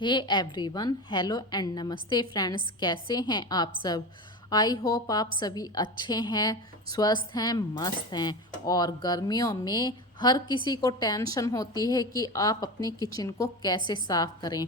Hey everyone, hello and नमस्ते friends. कैसे हैं आप सब? आई होप आप सभी अच्छे हैं, स्वस्थ हैं, मस्त हैं। और गर्मियों में हर किसी को टेंशन होती है कि आप अपनी किचन को कैसे साफ़ करें।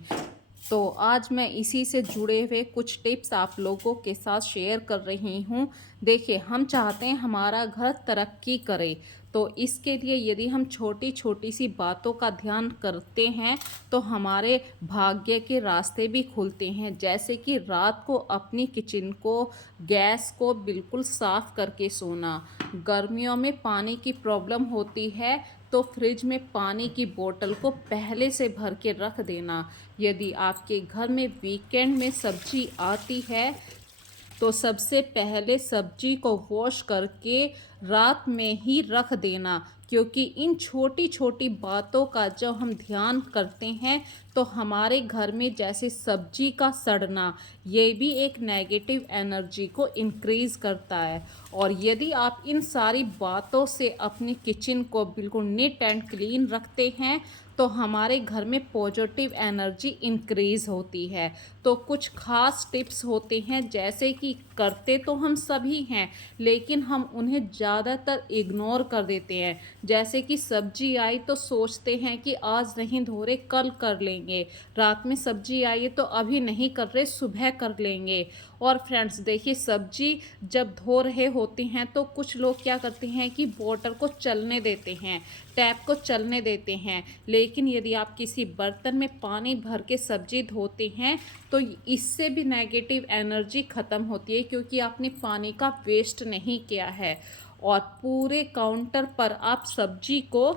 तो आज मैं इसी से जुड़े हुए कुछ टिप्स आप लोगों के साथ शेयर कर रही हूँ। देखिए, हम चाहते हैं हमारा घर तरक्की करे, तो इसके लिए यदि हम छोटी छोटी सी बातों का ध्यान करते हैं तो हमारे भाग्य के रास्ते भी खुलते हैं। जैसे कि रात को अपनी किचन को, गैस को बिल्कुल साफ़ करके सोना। गर्मियों में पानी की प्रॉब्लम होती है, तो फ्रिज में पानी की बोतल को पहले से भर के रख देना। यदि आपके घर में वीकेंड में सब्जी आती है तो सबसे पहले सब्जी को वॉश करके रात में ही रख देना, क्योंकि इन छोटी छोटी बातों का जब हम ध्यान करते हैं तो हमारे घर में जैसे सब्जी का सड़ना, ये भी एक नेगेटिव एनर्जी को इंक्रीज करता है। और यदि आप इन सारी बातों से अपनी किचन को बिल्कुल नीट एंड क्लीन रखते हैं तो हमारे घर में पॉजिटिव एनर्जी इंक्रीज होती है। तो कुछ खास टिप्स होते हैं, जैसे कि करते तो हम सभी हैं लेकिन हम उन्हें ज़्यादातर इग्नोर कर देते हैं। जैसे कि सब्जी आई तो सोचते हैं कि आज नहीं धो रहे, कल कर लेंगे। रात में सब्जी आई है तो अभी नहीं कर रहे, सुबह कर लेंगे। और फ्रेंड्स देखिए, सब्जी जब धो रहे होते हैं तो कुछ लोग क्या करते हैं कि वाटर को चलने देते हैं, टैप को चलने देते हैं। लेकिन यदि आप किसी बर्तन में पानी भर के सब्जी धोते हैं तो इससे भी नेगेटिव एनर्जी ख़त्म होती है, क्योंकि आपने पानी का वेस्ट नहीं किया है। और पूरे काउंटर पर आप सब्जी को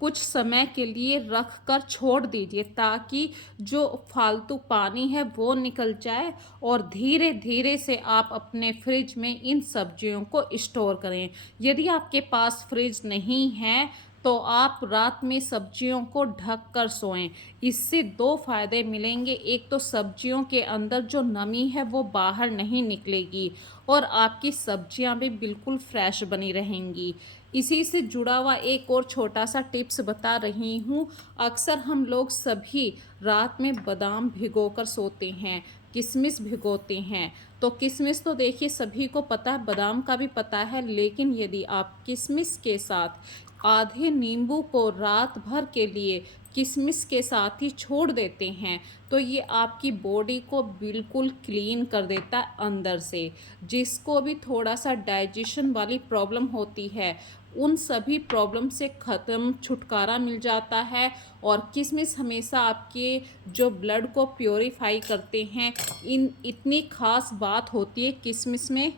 कुछ समय के लिए रख कर छोड़ दीजिए, ताकि जो फालतू पानी है वो निकल जाए और धीरे धीरे से आप अपने फ्रिज में इन सब्जियों को स्टोर करें। यदि आपके पास फ्रिज नहीं है तो आप रात में सब्जियों को ढक कर सोएं। इससे दो फायदे मिलेंगे। एक तो सब्जियों के अंदर जो नमी है वो बाहर नहीं निकलेगी और आपकी सब्जियां भी बिल्कुल फ्रेश बनी रहेंगी। इसी से जुड़ा हुआ एक और छोटा सा टिप्स बता रही हूँ। अक्सर हम लोग सभी रात में बादाम भिगोकर सोते हैं, किशमिश भिगोते हैं। तो किशमिश तो देखिए सभी को पता है, बादाम का भी पता है, लेकिन यदि आप किशमिश के साथ आधे नींबू को रात भर के लिए किशमिश के साथ ही छोड़ देते हैं तो ये आपकी बॉडी को बिल्कुल क्लीन कर देता है अंदर से। जिसको भी थोड़ा सा डाइजेशन वाली प्रॉब्लम होती है, उन सभी प्रॉब्लम से ख़त्म छुटकारा मिल जाता है। और किशमिश हमेशा आपके जो ब्लड को प्योरीफाई करते हैं। इन इतनी ख़ास बात होती है किशमिश में,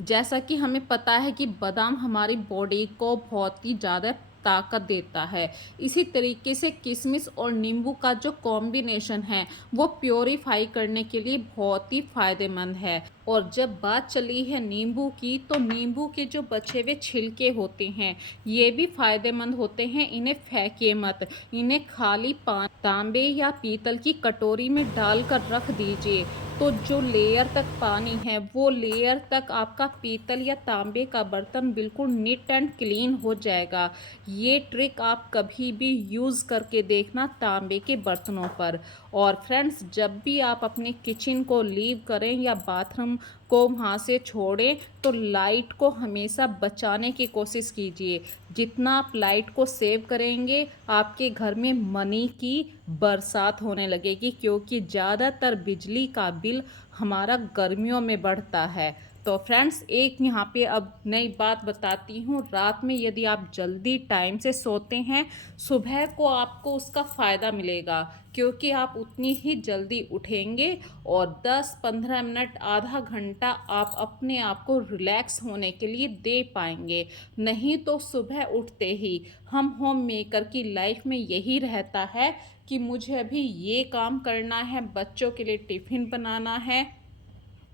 जैसा कि हमें पता है कि बादाम हमारी बॉडी को बहुत ही ज़्यादा ताकत देता है। इसी तरीके से किशमिश और नींबू का जो कॉम्बिनेशन है वो प्योरीफाई करने के लिए बहुत ही फ़ायदेमंद है। और जब बात चली है नींबू की, तो नींबू के जो बचे हुए छिलके होते हैं ये भी फ़ायदेमंद होते हैं। इन्हें फेंकिए मत, इन्हें खाली तांबे या पीतल की कटोरी में डालकर रख दीजिए। तो जो लेयर तक पानी है वो लेयर तक आपका पीतल या तांबे का बर्तन बिल्कुल नीट एंड क्लीन हो जाएगा। ये ट्रिक आप कभी भी यूज़ करके देखना तांबे के बर्तनों पर। और फ्रेंड्स, जब भी आप अपने किचन को लीव करें या बाथरूम को वहाँ से छोड़ें तो लाइट को हमेशा बचाने की कोशिश कीजिए। जितना आप लाइट को सेव करेंगे आपके घर में मनी की बरसात होने लगेगी, क्योंकि ज़्यादातर बिजली का बिल हमारा गर्मियों में बढ़ता है। तो फ्रेंड्स, एक यहाँ पे अब नई बात बताती हूँ। रात में यदि आप जल्दी टाइम से सोते हैं, सुबह को आपको उसका फ़ायदा मिलेगा, क्योंकि आप उतनी ही जल्दी उठेंगे और 10-15 मिनट, आधा घंटा आप अपने आप को रिलैक्स होने के लिए दे पाएंगे। नहीं तो सुबह उठते ही हम होम मेकर की लाइफ में यही रहता है कि मुझे अभी ये काम करना है, बच्चों के लिए टिफ़िन बनाना है,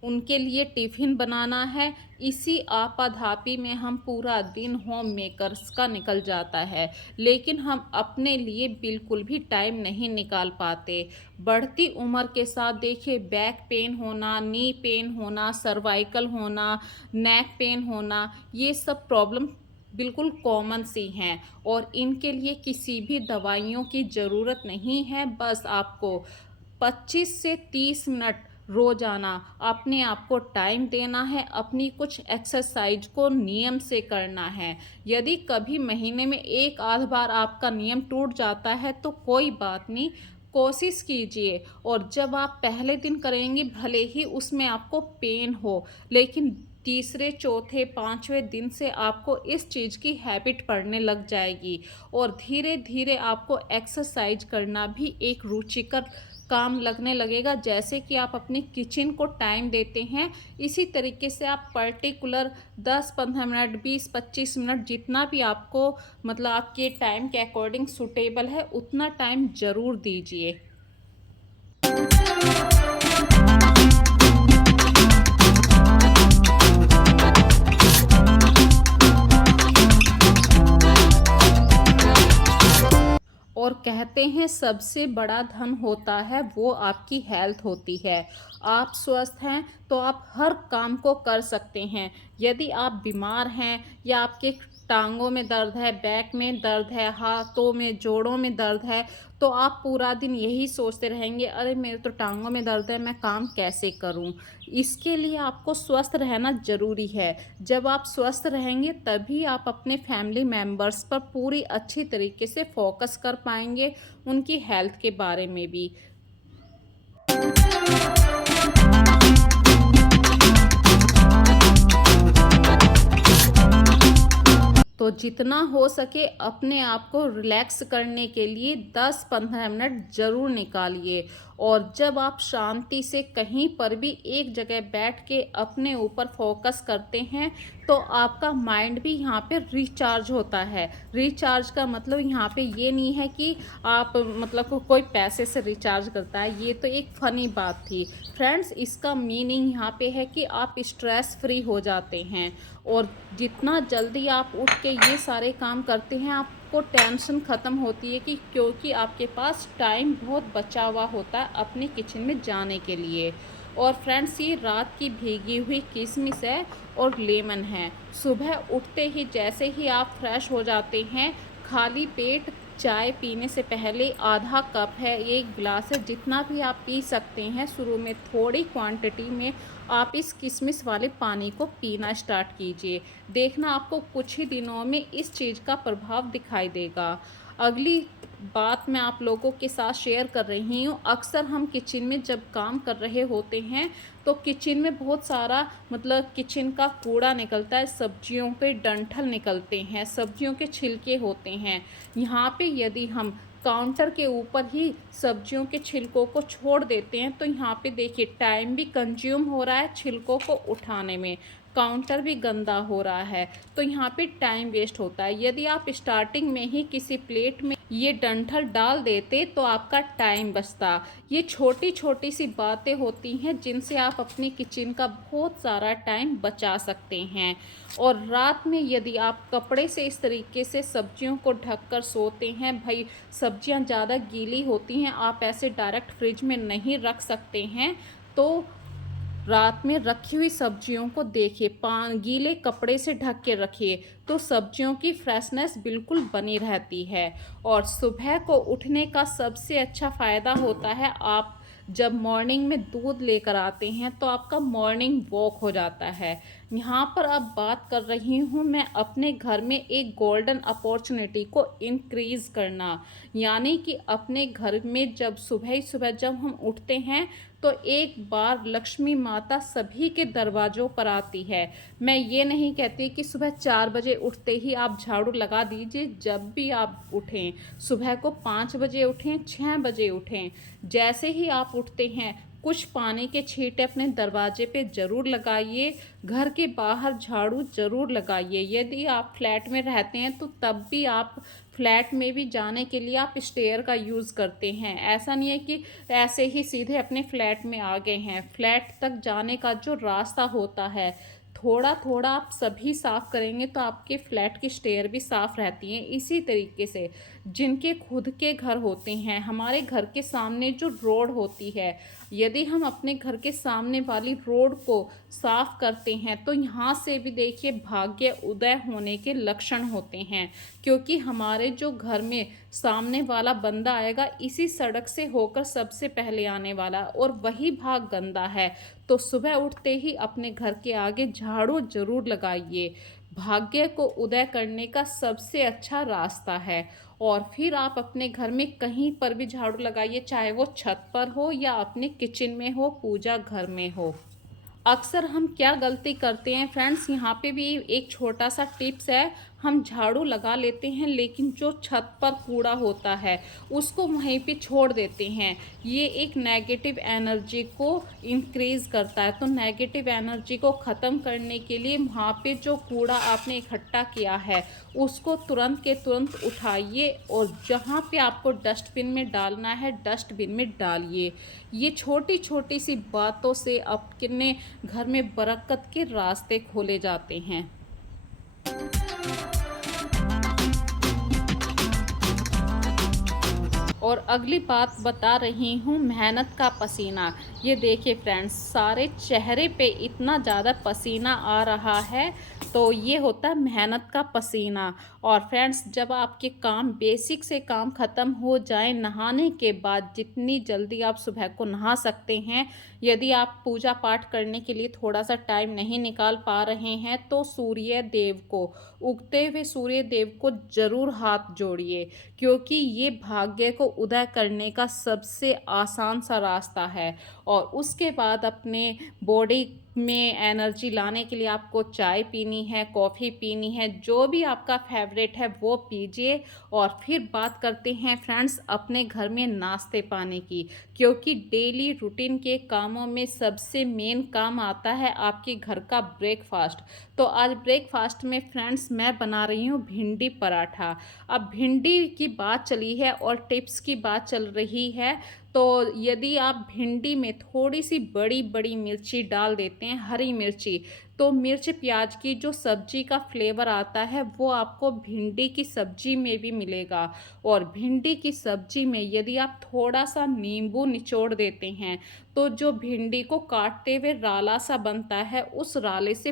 उनके लिए टिफ़िन बनाना है। इसी आपाधापी में हम पूरा दिन होम मेकर्स का निकल जाता है, लेकिन हम अपने लिए बिल्कुल भी टाइम नहीं निकाल पाते। बढ़ती उम्र के साथ देखिए, बैक पेन होना, नी पेन होना, सर्वाइकल होना, नेक पेन होना, ये सब प्रॉब्लम बिल्कुल कॉमन सी हैं और इनके लिए किसी भी दवाइयों की ज़रूरत नहीं है। बस आपको 25 से 30 मिनट रोजाना अपने आप को टाइम देना है, अपनी कुछ एक्सरसाइज को नियम से करना है। यदि कभी महीने में एक आध बार आपका नियम टूट जाता है तो कोई बात नहीं, कोशिश कीजिए। और जब आप पहले दिन करेंगे भले ही उसमें आपको पेन हो, लेकिन तीसरे चौथे पांचवें दिन से आपको इस चीज़ की हैबिट पड़ने लग जाएगी और धीरे धीरे आपको एक्सरसाइज करना भी एक रुचिकर काम लगने लगेगा। जैसे कि आप अपनी किचन को टाइम देते हैं, इसी तरीके से आप पर्टिकुलर 10-15 मिनट 20-25 मिनट जितना भी आपको मतलब आपके टाइम के अकॉर्डिंग सूटेबल है उतना टाइम ज़रूर दीजिए। और कहते हैं सबसे बड़ा धन होता है वो आपकी हेल्थ होती है। आप स्वस्थ हैं तो आप हर काम को कर सकते हैं। यदि आप बीमार हैं या आपके टांगों में दर्द है, बैक में दर्द है, हाथों में जोड़ों में दर्द है, तो आप पूरा दिन यही सोचते रहेंगे, अरे मेरे तो टांगों में दर्द है, मैं काम कैसे करूं। इसके लिए आपको स्वस्थ रहना ज़रूरी है। जब आप स्वस्थ रहेंगे तभी आप अपने फैमिली मेम्बर्स पर पूरी अच्छी तरीके से फोकस कर पाएंगे, उनकी हेल्थ के बारे में भी। तो जितना हो सके अपने आप को रिलैक्स करने के लिए 10-15 मिनट ज़रूर निकालिए। और जब आप शांति से कहीं पर भी एक जगह बैठ के अपने ऊपर फोकस करते हैं तो आपका माइंड भी यहाँ पे रिचार्ज होता है। रिचार्ज का मतलब यहाँ पे ये नहीं है कि आप मतलब कोई पैसे से रिचार्ज करता है, ये तो एक फ़नी बात थी फ्रेंड्स। इसका मीनिंग यहाँ पे है कि आप स्ट्रेस फ्री हो जाते हैं और जितना जल्दी आप उठ के ये सारे काम करते हैं आपको टेंशन ख़त्म होती है, कि क्योंकि आपके पास टाइम बहुत बचा हुआ होता है अपने किचन में जाने के लिए। और फ्रेंड्स ये रात की भीगी हुई किशमिश है और लेमन है। सुबह उठते ही जैसे ही आप फ्रेश हो जाते हैं, खाली पेट चाय पीने से पहले आधा कप है, एक गिलास है, जितना भी आप पी सकते हैं, शुरू में थोड़ी क्वांटिटी में आप इस किशमिश वाले पानी को पीना स्टार्ट कीजिए। देखना आपको कुछ ही दिनों में इस चीज़ का प्रभाव दिखाई देगा। अगली बात मैं आप लोगों के साथ शेयर कर रही हूँ। अक्सर हम किचन में जब काम कर रहे होते हैं तो किचन में बहुत सारा मतलब किचन का कूड़ा निकलता है, सब्जियों पे डंठल निकलते हैं, सब्जियों के छिलके होते हैं। यहाँ पे यदि हम काउंटर के ऊपर ही सब्जियों के छिलकों को छोड़ देते हैं तो यहाँ पे देखिए टाइम भी कंज्यूम हो रहा है छिलकों को उठाने में, काउंटर भी गंदा हो रहा है, तो यहाँ पे टाइम वेस्ट होता है। यदि आप स्टार्टिंग में ही किसी प्लेट में ये डंठल डाल देते तो आपका टाइम बचता। ये छोटी छोटी सी बातें होती हैं जिनसे आप अपनी किचन का बहुत सारा टाइम बचा सकते हैं। और रात में यदि आप कपड़े से इस तरीके से सब्जियों को ढककर सोते हैं, भाई सब्जियां ज़्यादा गीली होती हैं, आप ऐसे डायरेक्ट फ्रिज में नहीं रख सकते हैं, तो रात में रखी हुई सब्जियों को देखिए गीले कपड़े से ढक के रखिए, तो सब्जियों की फ्रेशनेस बिल्कुल बनी रहती है। और सुबह को उठने का सबसे अच्छा फ़ायदा होता है, आप जब मॉर्निंग में दूध लेकर आते हैं तो आपका मॉर्निंग वॉक हो जाता है। यहाँ पर अब बात कर रही हूँ मैं अपने घर में एक गोल्डन अपॉर्चुनिटी को इंक्रीज़ करना, यानी कि अपने घर में जब सुबह ही सुबह जब हम उठते हैं तो एक बार लक्ष्मी माता सभी के दरवाज़ों पर आती है। मैं ये नहीं कहती कि सुबह 4 बजे उठते ही आप झाड़ू लगा दीजिए, जब भी आप उठें, सुबह को 5 बजे उठें, 6 बजे उठें, जैसे ही आप उठते हैं कुछ पानी के छींटे अपने दरवाजे पे ज़रूर लगाइए, घर के बाहर झाड़ू ज़रूर लगाइए। यदि आप फ्लैट में रहते हैं तो तब भी आप फ्लैट में भी जाने के लिए आप स्टेयर का यूज़ करते हैं। ऐसा नहीं है कि ऐसे ही सीधे अपने फ्लैट में आ गए हैं। फ्लैट तक जाने का जो रास्ता होता है थोड़ा थोड़ा आप सभी साफ़ करेंगे तो आपके फ्लैट की स्टेयर भी साफ़ रहती हैं। इसी तरीके से जिनके खुद के घर होते हैं, हमारे घर के सामने जो रोड होती है, यदि हम अपने घर के सामने वाली रोड को साफ़ करते हैं तो यहाँ से भी देखिए भाग्य उदय होने के लक्षण होते हैं, क्योंकि हमारे जो घर में सामने वाला बंदा आएगा इसी सड़क से होकर सबसे पहले आने वाला और वही भाग गंदा है, तो सुबह उठते ही अपने घर के आगे झाड़ू ज़रूर लगाइए। भाग्य को उदय करने का सबसे अच्छा रास्ता है। और फिर आप अपने घर में कहीं पर भी झाड़ू लगाइए, चाहे वो छत पर हो या अपने किचन में हो, पूजा घर में हो। अक्सर हम क्या गलती करते हैं फ्रेंड्स, यहाँ पे भी एक छोटा सा टिप्स है। हम झाड़ू लगा लेते हैं लेकिन जो छत पर कूड़ा होता है उसको वहीं पे छोड़ देते हैं। ये एक नेगेटिव एनर्जी को इंक्रीज़ करता है। तो नेगेटिव एनर्जी को ख़त्म करने के लिए वहाँ पे जो कूड़ा आपने इकट्ठा किया है उसको तुरंत के तुरंत उठाइए और जहाँ पे आपको डस्टबिन में डालना है डस्टबिन में डालिए। ये छोटी छोटी सी बातों से अपने घर में बरकत के रास्ते खोले जाते हैं। और अगली बात बता रही हूँ, मेहनत का पसीना। ये देखिए फ्रेंड्स, सारे चेहरे पे इतना ज़्यादा पसीना आ रहा है, तो ये होता है मेहनत का पसीना। और फ्रेंड्स, जब आपके काम बेसिक से काम ख़त्म हो जाए, नहाने के बाद जितनी जल्दी आप सुबह को नहा सकते हैं, यदि आप पूजा पाठ करने के लिए थोड़ा सा टाइम नहीं निकाल पा रहे हैं तो सूर्य देव को, उगते हुए सूर्य देव को ज़रूर हाथ जोड़िए, क्योंकि ये भाग्य को उदय करने का सबसे आसान सा रास्ता है। और उसके बाद अपने बॉडी में एनर्जी लाने के लिए आपको चाय पीनी है, कॉफ़ी पीनी है, जो भी आपका फेवरेट है वो पीजिए। और फिर बात करते हैं फ्रेंड्स अपने घर में नाश्ते पानी की, क्योंकि डेली रूटीन के कामों में सबसे मेन काम आता है आपके घर का ब्रेकफास्ट। तो आज ब्रेकफास्ट में फ्रेंड्स मैं बना रही हूँ भिंडी पराठा। अब भिंडी की बात चली है और टिप्स की बात चल रही है, तो यदि आप भिंडी में थोड़ी सी बड़ी बड़ी मिर्ची डाल देते हैं, हरी मिर्ची, तो मिर्च प्याज की जो सब्जी का फ्लेवर आता है वो आपको भिंडी की सब्जी में भी मिलेगा। और भिंडी की सब्जी में यदि आप थोड़ा सा नींबू निचोड़ देते हैं तो जो भिंडी को काटते हुए राला सा बनता है, उस राले से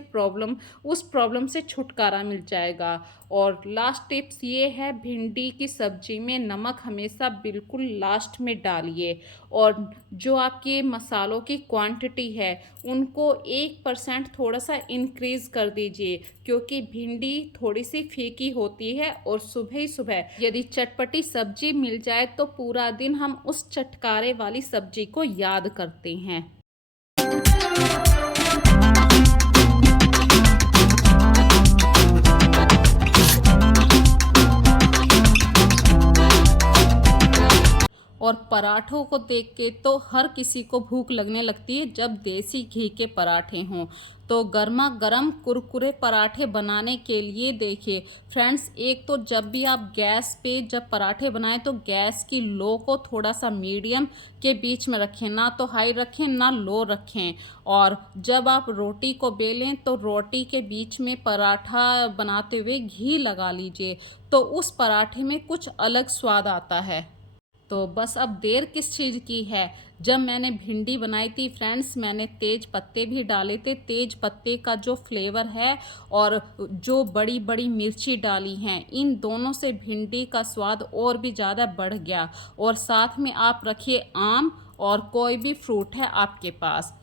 उस प्रॉब्लम से छुटकारा मिल जाएगा। और लास्ट टिप्स ये है, भिंडी की सब्जी में नमक हमेशा बिल्कुल लास्ट में डालिए। और जो आपके मसालों की क्वांटिटी है उनको 1% थोड़ा सा इंक्रीज़ कर दीजिए, क्योंकि भिंडी थोड़ी सी फीकी होती है और सुबह ही सुबह यदि चटपटी सब्जी मिल जाए तो पूरा दिन हम उस चटकारे वाली सब्जी को याद करते हैं। और पराठों को देख के तो हर किसी को भूख लगने लगती है जब देसी घी के पराठे हों। तो गर्मा गर्म कुरकुरे पराठे बनाने के लिए देखिए फ्रेंड्स, एक तो जब भी आप गैस पे जब पराठे बनाएं तो गैस की लो को थोड़ा सा मीडियम के बीच में रखें, ना तो हाई रखें ना लो रखें। और जब आप रोटी को बेलें तो रोटी के बीच में पराठा बनाते हुए घी लगा लीजिए, तो उस पराठे में कुछ अलग स्वाद आता है। तो बस अब देर किस चीज़ की है। जब मैंने भिंडी बनाई थी फ्रेंड्स, मैंने तेज पत्ते भी डाले थे। तेज पत्ते का जो फ्लेवर है और जो बड़ी बड़ी मिर्ची डाली हैं, इन दोनों से भिंडी का स्वाद और भी ज़्यादा बढ़ गया। और साथ में आप रखिए आम और कोई भी फ्रूट है आपके पास।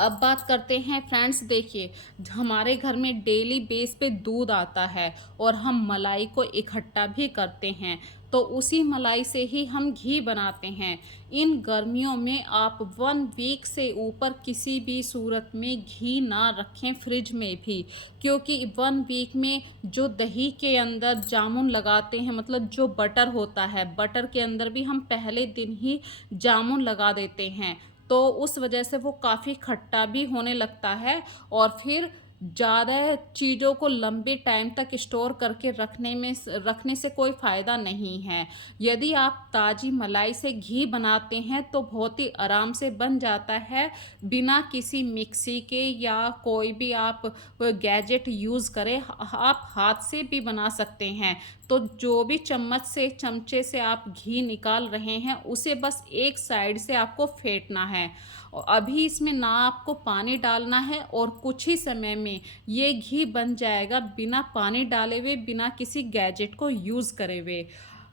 अब बात करते हैं फ्रेंड्स, देखिए हमारे घर में डेली बेस पे दूध आता है और हम मलाई को इकट्ठा भी करते हैं, तो उसी मलाई से ही हम घी बनाते हैं। इन गर्मियों में आप 1 वीक से ऊपर किसी भी सूरत में घी ना रखें फ्रिज में भी, क्योंकि 1 वीक में जो दही के अंदर जामुन लगाते हैं, मतलब जो बटर होता है, बटर के अंदर भी हम पहले दिन ही जामुन लगा देते हैं, तो उस वजह से वो काफ़ी खट्टा भी होने लगता है और फिर ज़्यादा चीज़ों को लंबे टाइम तक स्टोर करके रखने से कोई फ़ायदा नहीं है। यदि आप ताज़ी मलाई से घी बनाते हैं तो बहुत ही आराम से बन जाता है, बिना किसी मिक्सी के या कोई भी आप गैजेट यूज़ करें। आप हाथ से भी बना सकते हैं। तो जो भी चमचे से आप घी निकाल रहे हैं उसे बस एक साइड से आपको फेंटना है। और अभी इसमें ना आपको पानी डालना है और कुछ ही समय में ये घी बन जाएगा बिना पानी डाले हुए, बिना किसी गैजेट को यूज़ करे हुए।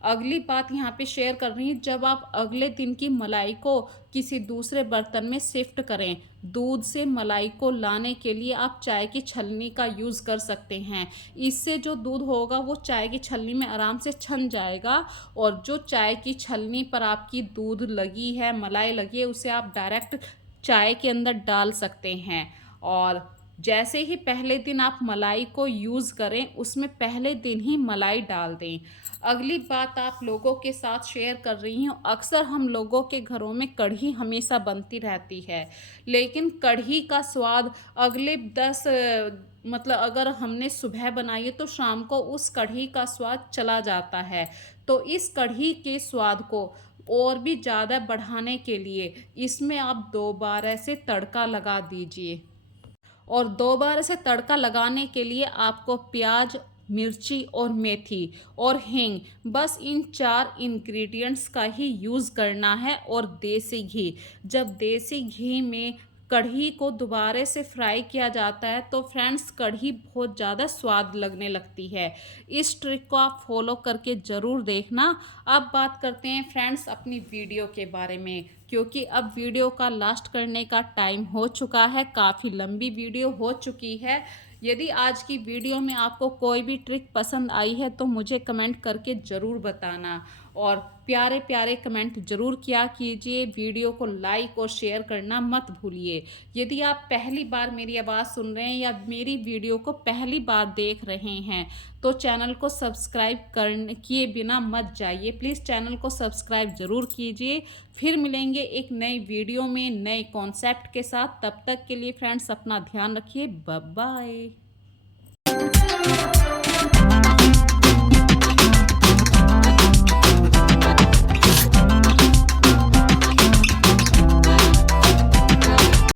अगली बात यहाँ पे शेयर कर रही हूँ, जब आप अगले दिन की मलाई को किसी दूसरे बर्तन में शिफ्ट करें, दूध से मलाई को लाने के लिए आप चाय की छलनी का यूज़ कर सकते हैं। इससे जो दूध होगा वो चाय की छलनी में आराम से छन जाएगा, और जो चाय की छलनी पर आपकी दूध लगी है, मलाई लगी है, उसे आप डायरेक्ट चाय के अंदर डाल सकते हैं। और जैसे ही पहले दिन आप मलाई को यूज़ करें, उसमें पहले दिन ही मलाई डाल दें। अगली बात आप लोगों के साथ शेयर कर रही हूँ, अक्सर हम लोगों के घरों में कढ़ी हमेशा बनती रहती है, लेकिन कढ़ी का स्वाद अगले 10 मतलब अगर हमने सुबह बनाई है तो शाम को उस कढ़ी का स्वाद चला जाता है। तो इस कढ़ी के स्वाद को और भी ज़्यादा बढ़ाने के लिए इसमें आप दोबारा से तड़का लगा दीजिए। और दोबारा से तड़का लगाने के लिए आपको प्याज, मिर्ची और मेथी और हींग, बस इन 4 इंग्रेडिएंट्स का ही यूज़ करना है, और देसी घी। जब देसी घी में कढ़ी को दोबारा से फ्राई किया जाता है तो फ्रेंड्स कढ़ी बहुत ज़्यादा स्वाद लगने लगती है। इस ट्रिक को आप फॉलो करके ज़रूर देखना। अब बात करते हैं फ्रेंड्स अपनी वीडियो के बारे में, क्योंकि अब वीडियो का लास्ट करने का टाइम हो चुका है, काफ़ी लंबी वीडियो हो चुकी है। यदि आज की वीडियो में आपको कोई भी ट्रिक पसंद आई है तो मुझे कमेंट करके ज़रूर बताना, और प्यारे प्यारे कमेंट ज़रूर किया कीजिए। वीडियो को लाइक और शेयर करना मत भूलिए। यदि आप पहली बार मेरी आवाज़ सुन रहे हैं या मेरी वीडियो को पहली बार देख रहे हैं तो चैनल को सब्सक्राइब करने किए बिना मत जाइए। प्लीज़ चैनल को सब्सक्राइब ज़रूर कीजिए। फिर मिलेंगे एक नई वीडियो में नए कॉन्सेप्ट के साथ। तब तक के लिए फ्रेंड्स अपना ध्यान रखिए। Bye bye.